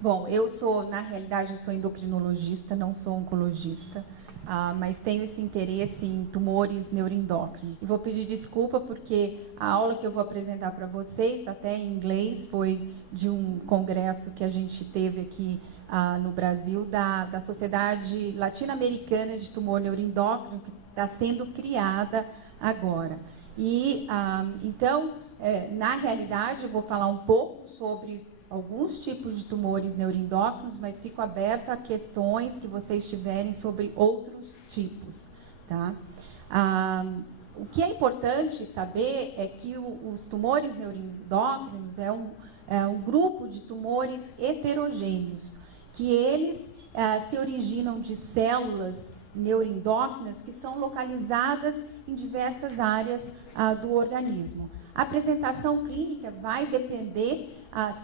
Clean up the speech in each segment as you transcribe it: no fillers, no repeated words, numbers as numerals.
Bom, na realidade, eu sou endocrinologista, não sou oncologista, mas tenho esse interesse em tumores neuroendócrinos. E vou pedir desculpa porque a aula que eu vou apresentar para vocês, até em inglês, foi de um congresso que a gente teve aqui no Brasil, da Sociedade Latino-Americana de Tumor Neuroendócrino, que está sendo criada agora. E, então, na realidade, eu vou falar um pouco sobre alguns tipos de tumores neuroendócrinos, mas fico aberta a questões que vocês tiverem sobre outros tipos, tá? O que é importante saber é que os tumores neuroendócrinos é um grupo de tumores heterogêneos, que eles se originam de células neuroendócrinas que são localizadas em diversas áreas do organismo. A apresentação clínica vai depender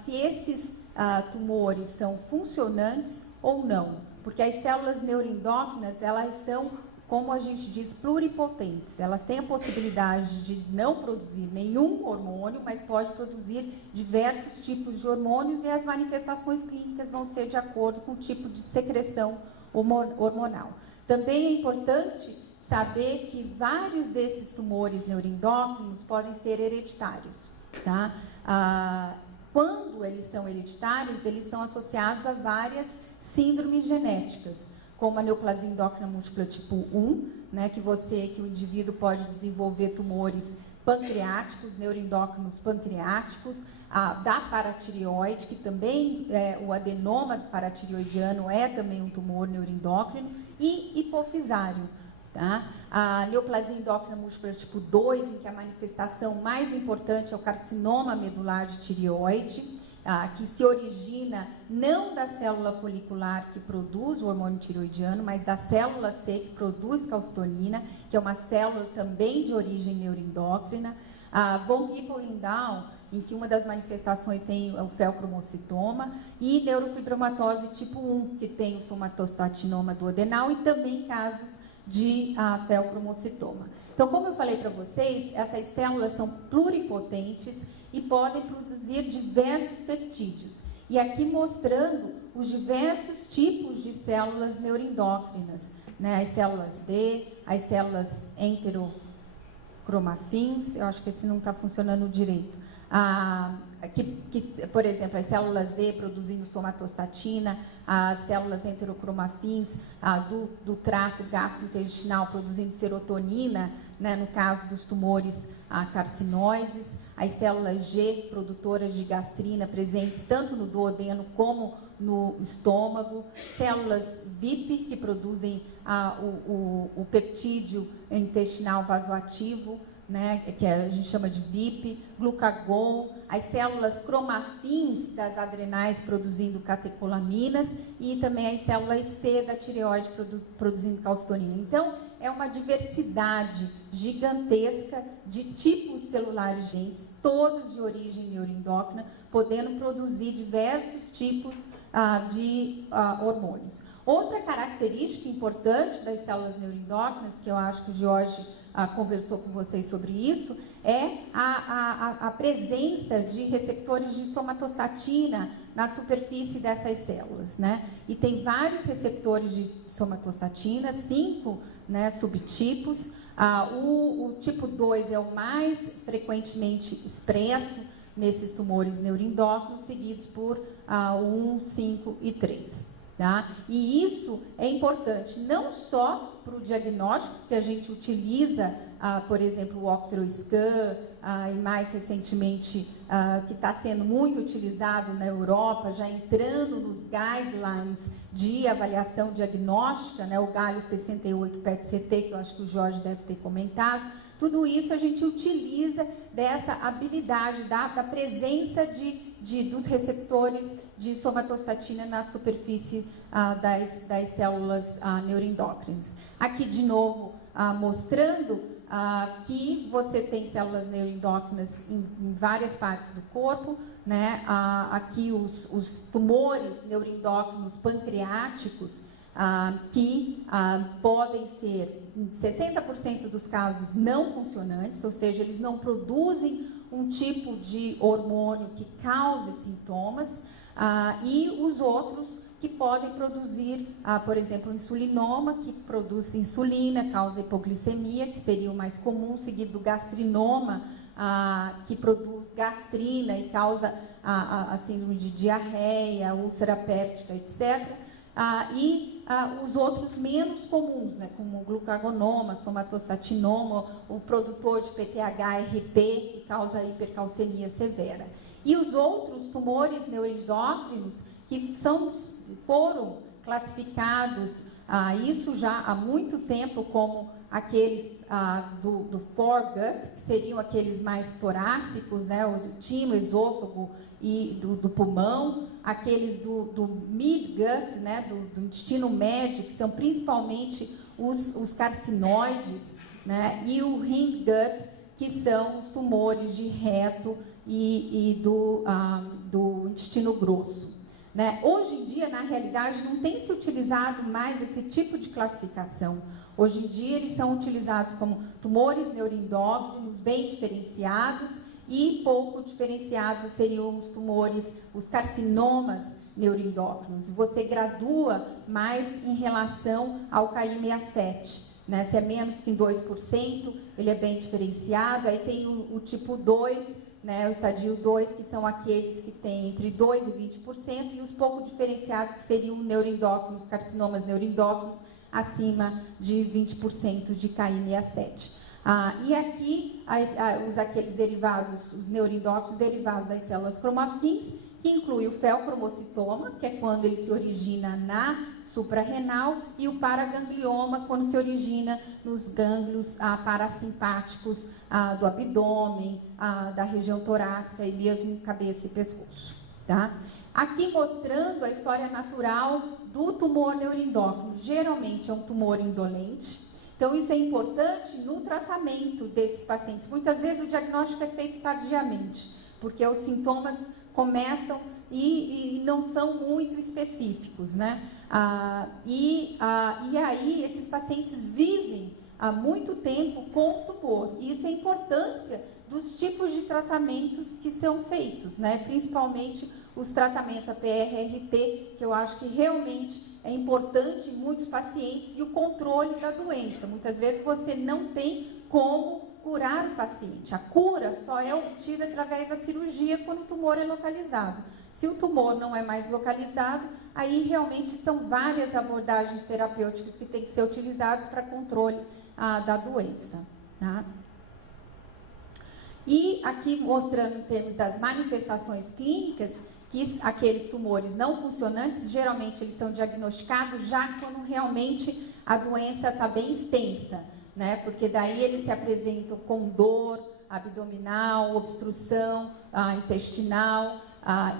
se esses tumores são funcionantes ou não, porque as células neuroendócrinas, elas são, como a gente diz, pluripotentes. Elas têm a possibilidade de não produzir nenhum hormônio, mas pode produzir diversos tipos de hormônios, e as manifestações clínicas vão ser de acordo com o tipo de secreção hormonal. Também é importante saber que vários desses tumores neuroendócrinos podem ser hereditários, tá? Quando eles são hereditários, eles são associados a várias síndromes genéticas, como a neoplasia endócrina múltipla tipo 1, né, que o indivíduo pode desenvolver tumores pancreáticos, neuroendócrinos pancreáticos, da paratireoide, que também o adenoma paratireoidiano é também um tumor neuroendócrino, e hipofisário. Tá? A neoplasia endócrina múltipla tipo 2, em que a manifestação mais importante é o carcinoma medular de tireoide, que se origina não da célula folicular que produz o hormônio tireoidiano, mas da célula C que produz calcitonina, que é uma célula também de origem neuroendócrina. A von Hippel-Lindau, em que uma das manifestações tem o feocromocitoma, e neurofibromatose tipo 1, que tem o somatostatinoma duodenal, e também casos de feocromocitoma. Então, como eu falei para vocês, essas células são pluripotentes e podem produzir diversos peptídeos. E aqui mostrando os diversos tipos de células neuroendócrinas, né? As células D, as células enterocromafins, eu acho que esse não está funcionando direito. Por exemplo, as células D produzindo somatostatina, as células enterocromafins do trato gastrointestinal produzindo serotonina, né, no caso dos tumores carcinoides, as células G produtoras de gastrina presentes tanto no duodeno como no estômago, células VIP que produzem o peptídeo intestinal vasoativo, né, que a gente chama de VIP, glucagon, as células cromafins das adrenais produzindo catecolaminas e também as células C da tireoide produzindo calcitonina. Então, é uma diversidade gigantesca de tipos celulares diferentes, todos de origem neuroendócrina, podendo produzir diversos tipos de hormônios. Outra característica importante das células neuroendócrinas, que eu acho que o Jorge conversou com vocês sobre isso, é a presença de receptores de somatostatina na superfície dessas células, né? E tem vários receptores de somatostatina, 5, né, subtipos. O tipo 2 é o mais frequentemente expresso nesses tumores neuroendócrinos, seguidos por 1, 5 e 3. Tá? E isso é importante não só para o diagnóstico, que a gente utiliza, por exemplo, o OctreoScan, e mais recentemente, que está sendo muito utilizado na Europa, já entrando nos guidelines de avaliação diagnóstica, né, o Galho 68 PET-CT, que eu acho que o Jorge deve ter comentado. Tudo isso a gente utiliza dessa habilidade, da presença dos receptores de somatostatina na superfície das células neuroendócrinas. Aqui, de novo, mostrando que você tem células neuroendócrinas em várias partes do corpo, né? Aqui os tumores neuroendócrinos pancreáticos, que podem ser, em 60% dos casos, não funcionantes, ou seja, eles não produzem um tipo de hormônio que cause sintomas. e os outros que podem produzir, por exemplo, insulinoma, que produz insulina, causa hipoglicemia, que seria o mais comum, seguido do gastrinoma, que produz gastrina e causa a síndrome de diarreia, úlcera péptica, etc. Os outros menos comuns, né, como o glucagonoma, somatostatinoma, o produtor de PTH-RP, que causa hipercalcemia severa. E os outros tumores neuroendócrinos que foram classificados, isso já há muito tempo, como aqueles do foregut, que seriam aqueles mais torácicos, né, o do timo, esôfago e do pulmão, aqueles do midgut, né, do intestino médio, que são principalmente os carcinoides, né, e o hindgut, que são os tumores de reto e do intestino grosso. Né? Hoje em dia, na realidade, não tem se utilizado mais esse tipo de classificação. Hoje em dia, eles são utilizados como tumores neuroendócrinos bem diferenciados, e pouco diferenciados seriam os tumores, os carcinomas neuroendócrinos. Você gradua mais em relação ao KI67. Né? Se é menos que 2%, ele é bem diferenciado. Aí tem o tipo 2, né, o estadio 2, que são aqueles que têm entre 2% e 20%, e os pouco diferenciados, que seriam neuroendócrinos, carcinomas neuroendócrinos, acima de 20% de KI67. E aqui, aqueles derivados, os neuroendócrinos derivados das células cromafins, que inclui o feocromocitoma, que é quando ele se origina na suprarrenal, e o paraganglioma, quando se origina nos gânglios parasimpáticos do abdômen, da região torácica e mesmo cabeça e pescoço. Tá? Aqui mostrando a história natural do tumor neuroendócrino. Geralmente é um tumor indolente. Então, isso é importante no tratamento desses pacientes. Muitas vezes o diagnóstico é feito tardiamente, porque os sintomas começam e não são muito específicos, né? E aí, esses pacientes vivem há muito tempo com o tumor. E isso é a importância dos tipos de tratamentos que são feitos, né? Principalmente os tratamentos APR-RT, que eu acho que realmente é importante em muitos pacientes, e o controle da doença. Muitas vezes você não tem como curar o paciente. A cura só é obtida através da cirurgia quando o tumor é localizado. Se o tumor não é mais localizado, aí realmente são várias abordagens terapêuticas que têm que ser utilizadas para controle da doença. Tá? E aqui mostrando em termos das manifestações clínicas, que aqueles tumores não funcionantes, geralmente eles são diagnosticados já quando realmente a doença está bem extensa, né? Porque daí eles se apresentam com dor abdominal, obstrução intestinal,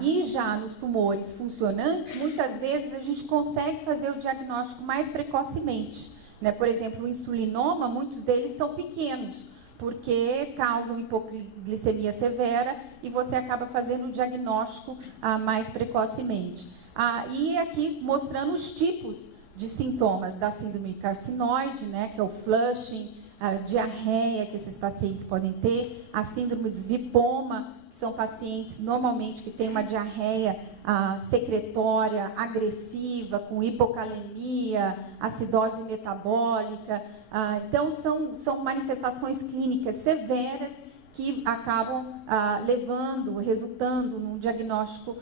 e já nos tumores funcionantes, muitas vezes a gente consegue fazer o diagnóstico mais precocemente, né? Por exemplo, o insulinoma, muitos deles são pequenos, porque causam hipoglicemia severa, e você acaba fazendo o diagnóstico mais precocemente. E aqui mostrando os tipos de sintomas da síndrome carcinoide, né, que é o flushing, a diarreia que esses pacientes podem ter, a síndrome do lipoma, que são pacientes normalmente que têm uma diarreia secretória agressiva, com hipocalemia, acidose metabólica. Então, são manifestações clínicas severas que acabam resultando num diagnóstico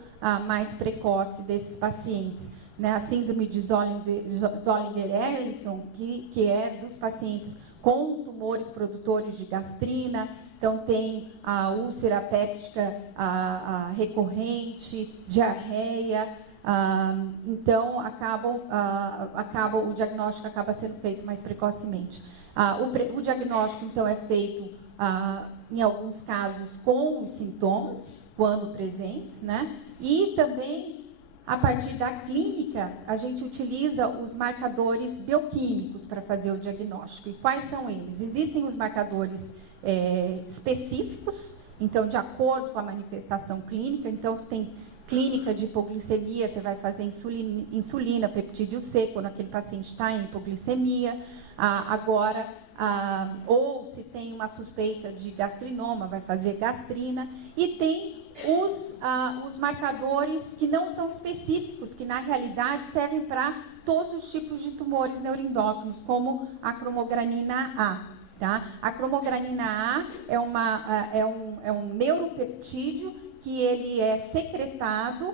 mais precoce desses pacientes. Né? A síndrome de Zollinger-Ellison, que é dos pacientes com tumores produtores de gastrina. Então, tem a úlcera péptica recorrente, diarreia. Então, o diagnóstico acaba sendo feito mais precocemente. O diagnóstico, então, é feito, em alguns casos, com os sintomas, quando presentes, né? E também, a partir da clínica, a gente utiliza os marcadores bioquímicos para fazer o diagnóstico. E quais são eles? Existem os marcadores específicos, então, de acordo com a manifestação clínica. Então, se tem clínica de hipoglicemia, você vai fazer insulina, peptídeo C, quando aquele paciente está em hipoglicemia. Ou se tem uma suspeita de gastrinoma, vai fazer gastrina. E tem os marcadores que não são específicos, que na realidade servem para todos os tipos de tumores neuroendócrinos, como a cromogranina A. Tá? A cromogranina A é um neuropeptídeo que ele é secretado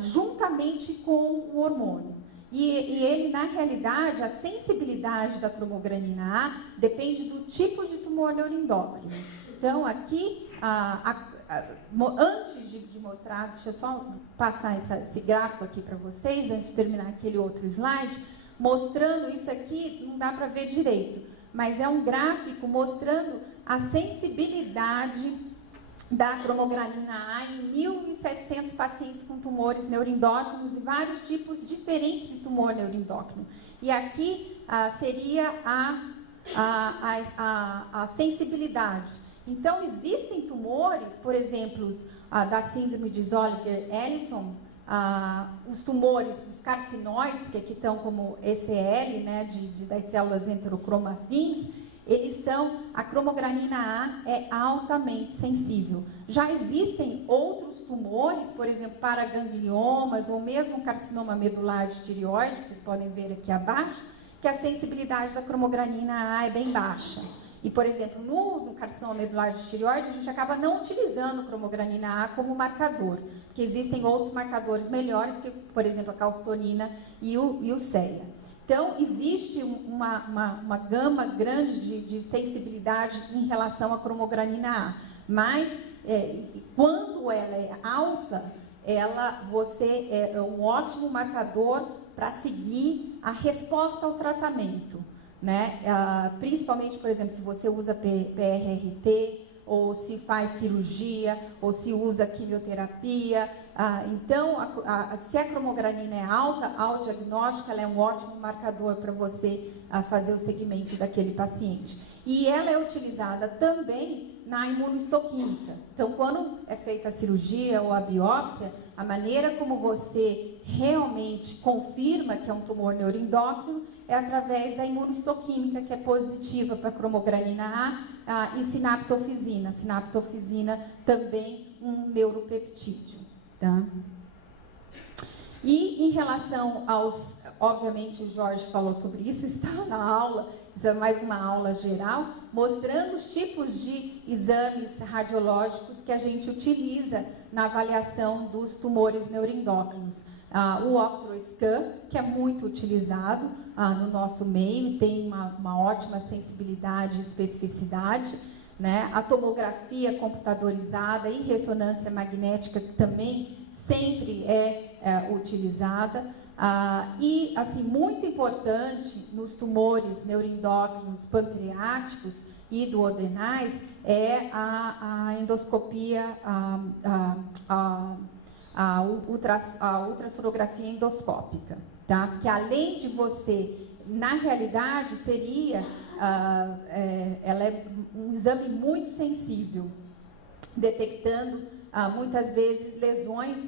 juntamente com o hormônio. E ele, na realidade, a sensibilidade da cromogranina A depende do tipo de tumor neuroendócrino. Então, aqui, antes de mostrar, deixa eu só passar esse gráfico aqui para vocês, antes de terminar aquele outro slide, mostrando isso aqui, não dá para ver direito, mas é um gráfico mostrando a sensibilidade da cromogranina A em 1.700 pacientes com tumores neuroendócrinos e vários tipos diferentes de tumor neuroendócrino. E aqui seria a sensibilidade. Então, existem tumores, por exemplo, da síndrome de Zolliger-Ellison, os tumores, os carcinoides, que aqui estão como ECL, né, das células enterocromafins, a cromogranina A é altamente sensível. Já existem outros tumores, por exemplo, paragangliomas ou mesmo carcinoma medular de tireoide, que vocês podem ver aqui abaixo, que a sensibilidade da cromogranina A é bem baixa. E, por exemplo, no carcinoma medular de tireoide, a gente acaba não utilizando cromogranina A como marcador, porque existem outros marcadores melhores, que, por exemplo, a calcitonina e o CEA. Então, existe uma gama grande de sensibilidade em relação à cromogranina A, mas quando ela é alta, você é um ótimo marcador para seguir a resposta ao tratamento, né? Principalmente, por exemplo, se você usa PRRT, ou se faz cirurgia, ou se usa quimioterapia. Então, se a cromogranina é alta, ao diagnóstico, ela é um ótimo marcador para você fazer o segmento daquele paciente. E ela é utilizada também na imunohistoquímica. Então, quando é feita a cirurgia ou a biópsia, a maneira como você realmente confirma que é um tumor neuroendócrino é através da imunohistoquímica, que é positiva para a cromogranina A e sinaptofisina. Sinaptofisina também um neuropeptídeo. Tá? E em relação aos... Obviamente o Jorge falou sobre isso, está na aula, isso é mais uma aula geral, mostrando os tipos de exames radiológicos que a gente utiliza na avaliação dos tumores neuroendócrinos. O OctroScan, que é muito utilizado no nosso meio, tem uma ótima sensibilidade e especificidade, né? A tomografia computadorizada e ressonância magnética, que também sempre é utilizada. E, assim, muito importante nos tumores neuroendócrinos pancreáticos e duodenais é a endoscopia, a ultrassonografia endoscópica, tá? Porque além de você, na realidade, ela é um exame muito sensível, detectando muitas vezes lesões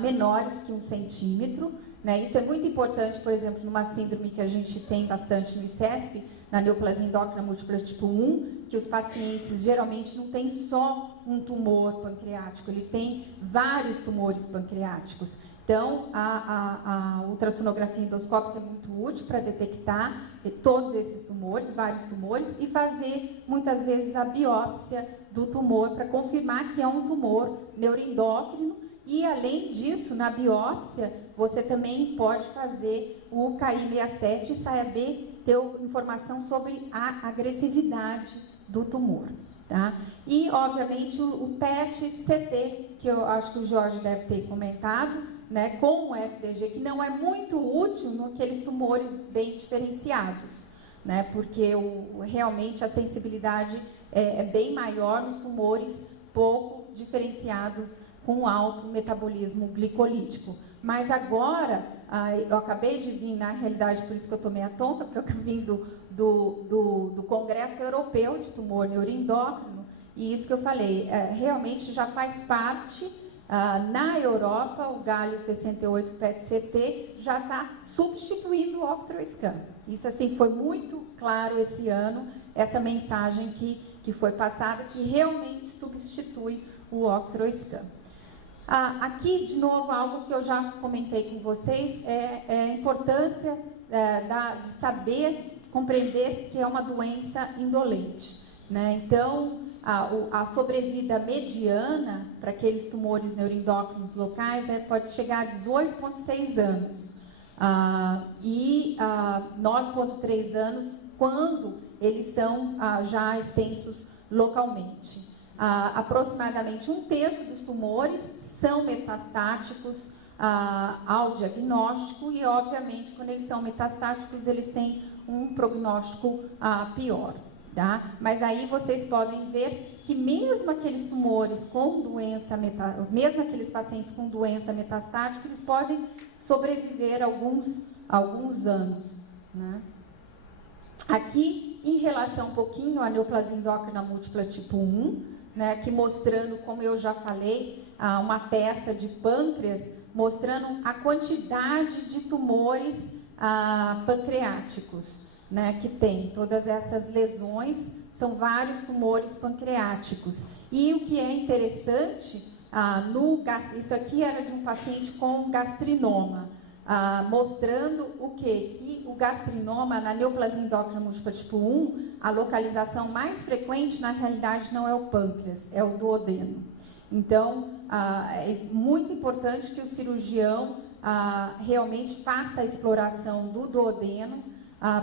menores que 1 centímetro, né? Isso é muito importante, por exemplo, numa síndrome que a gente tem bastante no ICESP, na neoplasia endócrina múltipla tipo 1, que os pacientes geralmente não têm só um tumor pancreático, ele tem vários tumores pancreáticos. Então, a ultrassonografia endoscópica é muito útil para detectar todos esses tumores, vários tumores, e fazer, muitas vezes, a biópsia do tumor para confirmar que é um tumor neuroendócrino. E, além disso, na biópsia, você também pode fazer o KI67 e saber, ter informação sobre a agressividade do tumor. Tá? E, obviamente, o PET-CT, que eu acho que o Jorge deve ter comentado, né, com o FDG, que não é muito útil naqueles tumores bem diferenciados, né, porque realmente a sensibilidade é bem maior nos tumores pouco diferenciados com alto metabolismo glicolítico. Mas agora, eu acabei de vir, na realidade, por isso que eu estou meio tonta, porque eu vim do Congresso Europeu de Tumor Neuroendócrino, e isso que eu falei, realmente já faz parte, na Europa, o Galho 68 PET-CT já está substituindo o OctroScan. Isso, assim, foi muito claro esse ano, essa mensagem que foi passada, que realmente substitui o Octreoscan. Aqui, de novo, algo que eu já comentei com vocês, é a importância de saber, compreender que é uma doença indolente, né? Então, a sobrevida mediana para aqueles tumores neuroendócrinos locais pode chegar a 18,6 anos e 9,3 anos quando eles são já extensos localmente. Aproximadamente 1/3 dos tumores são metastáticos ao diagnóstico e, obviamente, quando eles são metastáticos, eles têm um prognóstico pior. Tá? Mas aí vocês podem ver que mesmo aqueles tumores com doença mesmo aqueles pacientes com doença metastática, eles podem sobreviver alguns anos, né? Aqui, em relação um pouquinho à neoplasia endócrina múltipla tipo 1, né, aqui mostrando, como eu já falei, uma peça de pâncreas, mostrando a quantidade de tumores pancreáticos, né, que tem. Todas essas lesões são vários tumores pancreáticos. E o que é interessante, isso aqui era de um paciente com gastrinoma, mostrando o quê? Que o gastrinoma, na neoplasia endócrina múltipla tipo 1, a localização mais frequente, na realidade, não é o pâncreas, é o duodeno. Então, é muito importante que o cirurgião realmente faça a exploração do duodeno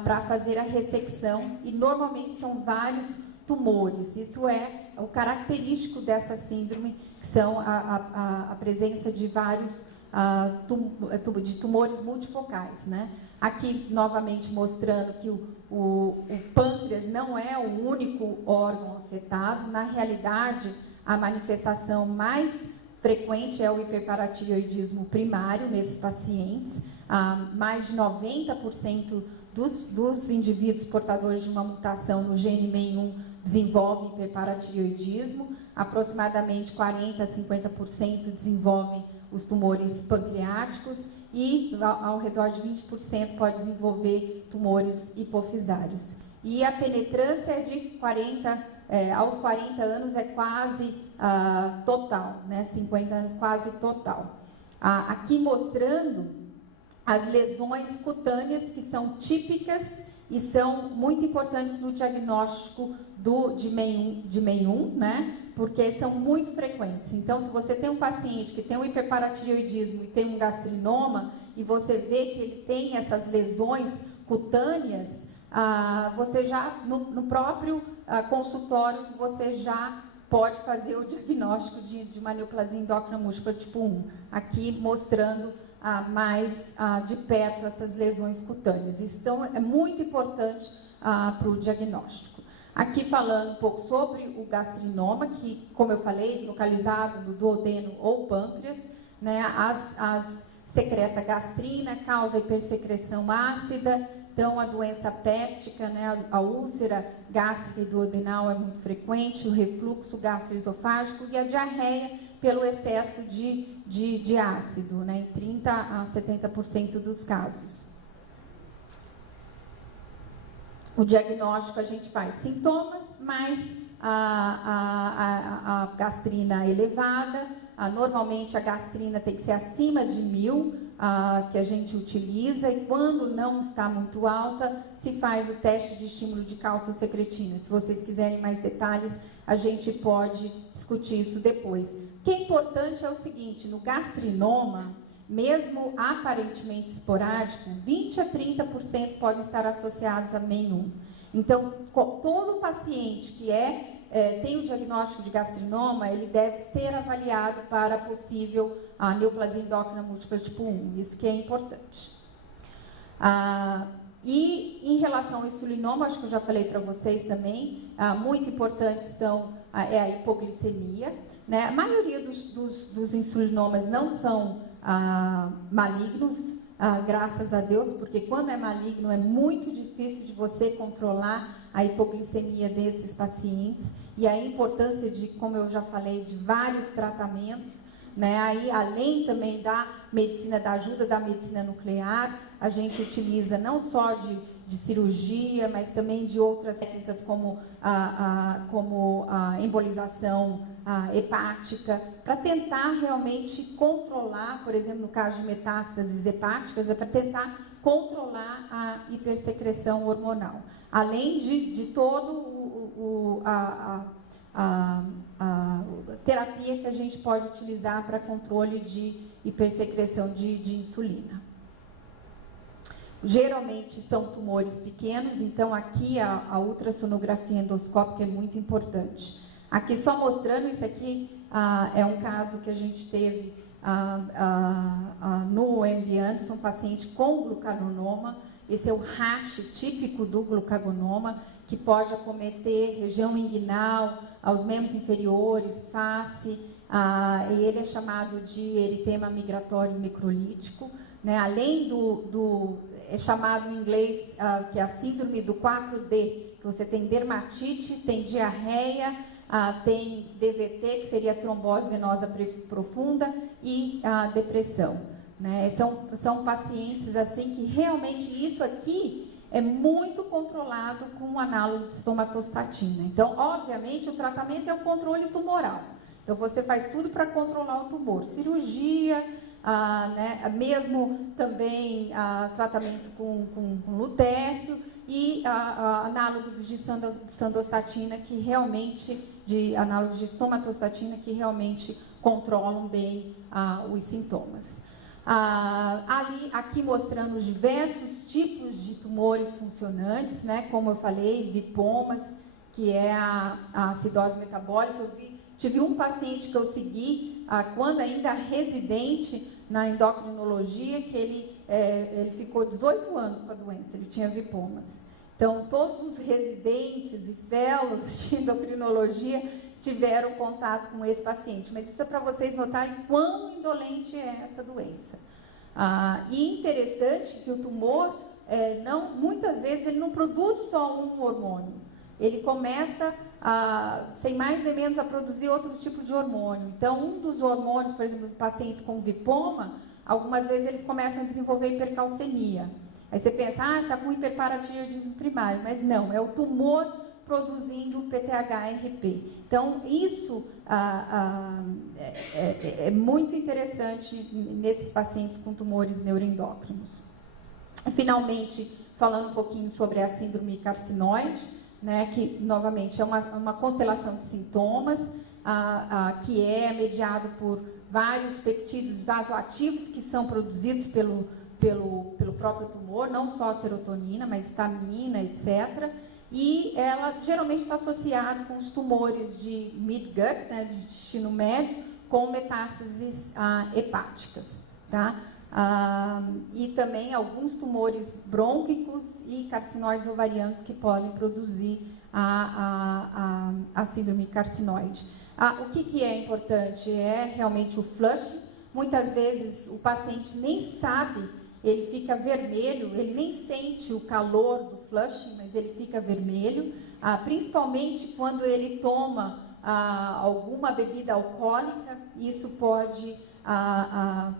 para fazer a ressecção, e normalmente são vários tumores. Isso é o característico dessa síndrome, que são a presença de vários de tumores multifocais, né? Aqui, novamente, mostrando que o pâncreas não é o único órgão afetado. Na realidade, a manifestação mais frequente é o hiperparatireoidismo primário nesses pacientes. Mais de 90% dos indivíduos portadores de uma mutação no gene MEI1 desenvolvem hiperparatireoidismo, aproximadamente 40% a 50% desenvolvem os tumores pancreáticos e ao redor de 20% pode desenvolver tumores hipofisários. E a penetrância é de aos 40 anos é quase total, né? 50 anos quase total. Aqui mostrando as lesões cutâneas que são típicas e são muito importantes no diagnóstico de MEI1, né? Porque são muito frequentes. Então, se você tem um paciente que tem um hiperparatireoidismo e tem um gastrinoma, e você vê que ele tem essas lesões cutâneas, você já, no próprio consultório, você já pode fazer o diagnóstico de uma neoplasia endócrina múltipla tipo 1. Aqui mostrando mais de perto essas lesões cutâneas. Então, é muito importante para o diagnóstico. Aqui falando um pouco sobre o gastrinoma, que, como eu falei, localizado no duodeno ou pâncreas, né, secreta gastrina, causa hipersecreção ácida. Então, a doença péptica, né, a úlcera gástrica e duodenal é muito frequente, o refluxo gastroesofágico e a diarreia pelo excesso de ácido, né, em 30% a 70% dos casos. O diagnóstico, a gente faz sintomas, mais a gastrina elevada. Normalmente a gastrina tem que ser acima de 1000, que a gente utiliza, e quando não está muito alta, se faz o teste de estímulo de cálcio-secretina. Se vocês quiserem mais detalhes, a gente pode discutir isso depois. O que é importante é o seguinte: no gastrinoma, mesmo aparentemente esporádico, 20% a 30% podem estar associados a MEI1. Então, todo paciente que tem o diagnóstico de gastrinoma, ele deve ser avaliado para possível neoplasia endócrina múltipla tipo 1. Isso que é importante. E em relação ao insulinoma, acho que eu já falei para vocês também, muito importantes é a hipoglicemia, né? A maioria dos insulinomas não são malignos, graças a Deus, porque quando é maligno é muito difícil de você controlar a hipoglicemia desses pacientes, e a importância de, como eu já falei, de vários tratamentos, né? Aí, além também da medicina, da ajuda da medicina nuclear, a gente utiliza não só de cirurgia, mas também de outras técnicas como a embolização hepática, para tentar realmente controlar, por exemplo, no caso de metástases hepáticas, é para tentar controlar a hipersecreção hormonal, além de todo a terapia que a gente pode utilizar para controle de hipersecreção de insulina. Geralmente são tumores pequenos, então aqui a ultrassonografia endoscópica é muito importante. Aqui só mostrando, isso aqui é um caso que a gente teve no MD Anderson, um paciente com glucagonoma. Esse é o rash típico do glucagonoma, que pode acometer região inguinal, aos membros inferiores, face, e ele é chamado de eritema migratório necrolítico, né? Além é chamado em inglês, que é a síndrome do 4D, que você tem dermatite, tem diarreia, tem DVT, que seria trombose venosa profunda, e depressão, né? São pacientes assim que realmente isso aqui é muito controlado com o análogo de somatostatina. Então, obviamente, o tratamento é o controle tumoral. Então, você faz tudo para controlar o tumor. Cirurgia, né, mesmo também tratamento com lutécio e análogos de sandostatina, que realmente, análogos de somatostatina, que realmente controlam bem os sintomas. Aqui mostrando os diversos tipos de tumores funcionantes, né? Como eu falei, lipomas, que é a acidose metabólica. Tive um paciente que eu segui, quando ainda residente na endocrinologia, que ele ficou 18 anos com a doença, ele tinha lipomas. Então, todos os residentes e fellows de endocrinologia tiveram contato com esse paciente, mas isso é para vocês notarem quão indolente é essa doença. E interessante que o tumor, muitas vezes, ele não produz só um hormônio, ele começa, sem mais nem menos, a produzir outro tipo de hormônio. Então, um dos hormônios, por exemplo, de pacientes com lipoma, algumas vezes eles começam a desenvolver hipercalcemia. Aí você pensa, está com hiperparatiroidismo primário, mas não, é o tumor produzindo PTH-RP. Então, isso é muito interessante nesses pacientes com tumores neuroendócrinos. Finalmente, falando um pouquinho sobre a síndrome carcinoide, né, que, novamente, é uma constelação de sintomas, que é mediado por vários peptídeos vasoativos que são produzidos pelo próprio tumor, não só a serotonina, mas histamina, etc., e ela geralmente está associada com os tumores de mid-gut, né, de intestino médio, com metástases hepáticas, tá? E também alguns tumores brônquicos e carcinoides ovarianos que podem produzir a síndrome carcinoide. O que é importante é realmente o flush. Muitas vezes o paciente nem sabe, ele fica vermelho, ele nem sente o calor do flush, mas ele fica vermelho, principalmente quando ele toma alguma bebida alcoólica. Isso pode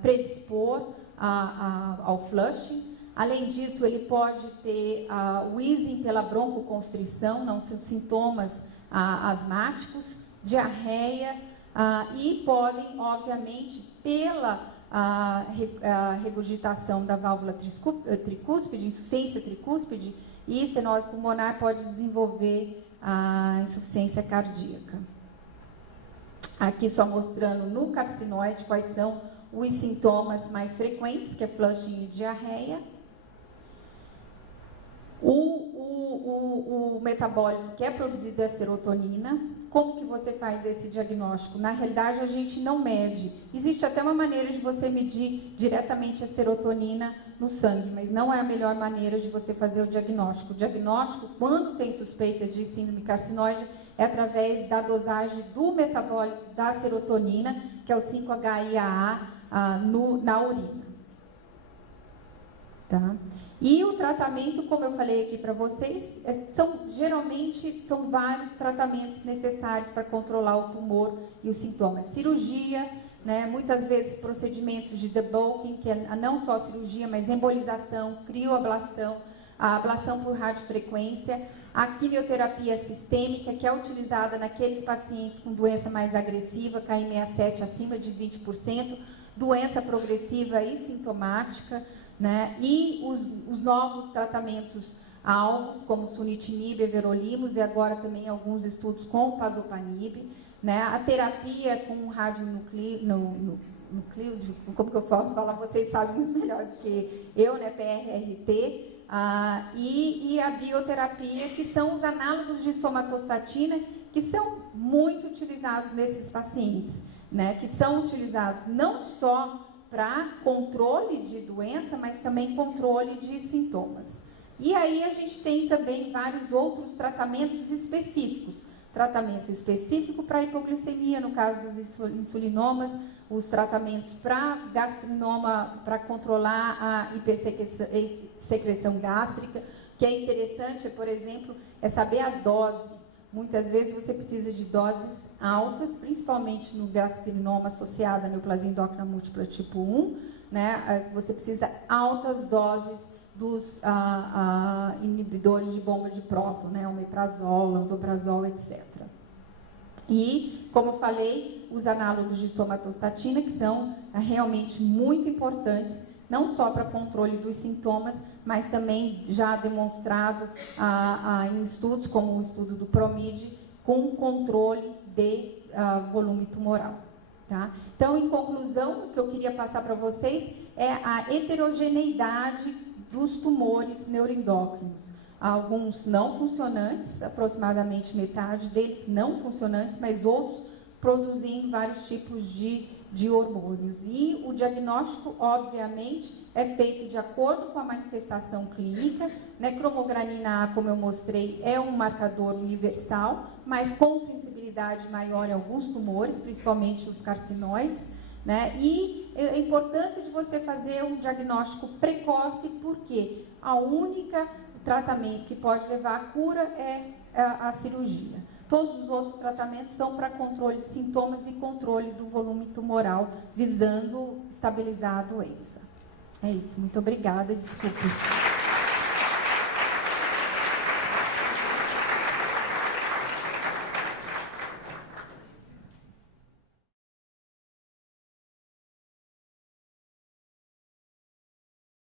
predispor ao flush. Além disso, ele pode ter wheezing pela broncoconstrição, não são sintomas asmáticos, diarreia, e podem, obviamente, pela regurgitação da válvula tricúspide, insuficiência tricúspide, e estenose pulmonar pode desenvolver a insuficiência cardíaca. Aqui só mostrando no carcinoide quais são os sintomas mais frequentes, que é flushing e diarreia. O metabólito que é produzido é a serotonina. Como que você faz esse diagnóstico? Na realidade, a gente não mede. Existe até uma maneira de você medir diretamente a serotonina no sangue, mas não é a melhor maneira de você fazer o diagnóstico. O diagnóstico, quando tem suspeita de síndrome carcinoide, é através da dosagem do metabólito da serotonina, que é o 5-HIAA, na urina. Tá? E o tratamento, como eu falei aqui para vocês, geralmente são vários tratamentos necessários para controlar o tumor e os sintomas. Cirurgia, né, muitas vezes procedimentos de debulking, que é não só cirurgia, mas embolização, crioablação, a ablação por radiofrequência. A quimioterapia sistêmica, que é utilizada naqueles pacientes com doença mais agressiva, KM67 acima de 20%, doença progressiva e sintomática, né? E os novos tratamentos alvos, como sunitinib, everolimus, e agora também alguns estudos com o pazopanib, né? A terapia com radionuclídeo, como que eu posso falar? Vocês sabem muito melhor do que eu, né? PRRT, e a bioterapia, que são os análogos de somatostatina, que são muito utilizados nesses pacientes, né? Que são utilizados não só para controle de doença, mas também controle de sintomas. E aí a gente tem também vários outros tratamentos específicos. Tratamento específico para hipoglicemia, no caso dos insulinomas, os tratamentos para gastrinoma, para controlar a hipersecreção gástrica, que é interessante, por exemplo, é saber a dose. Muitas vezes você precisa de doses altas, principalmente no gastrinoma associado à neoplasia endócrina múltipla tipo 1, né? Você precisa altas doses dos inibidores de bomba de próton, né? Omeprazol, lansoprazol, etc. E, como eu falei, os análogos de somatostatina, que são realmente muito importantes, não só para controle dos sintomas, mas também já demonstrado em estudos, como o estudo do PROMID, com controle de volume tumoral. Tá? Então, em conclusão, o que eu queria passar para vocês é a heterogeneidade dos tumores neuroendócrinos. Alguns não funcionantes, aproximadamente metade deles não funcionantes, mas outros produzindo vários tipos de hormônios. E o diagnóstico, obviamente, é feito de acordo com a manifestação clínica, né? Cromogranina A, como eu mostrei, é um marcador universal, mas com sensibilidade maior em alguns tumores, principalmente os carcinoides, né? E a importância de você fazer um diagnóstico precoce, porque a única tratamento que pode levar à cura é a cirurgia. Todos os outros tratamentos são para controle de sintomas e controle do volume tumoral, visando estabilizar a doença. É isso, muito obrigada, desculpe.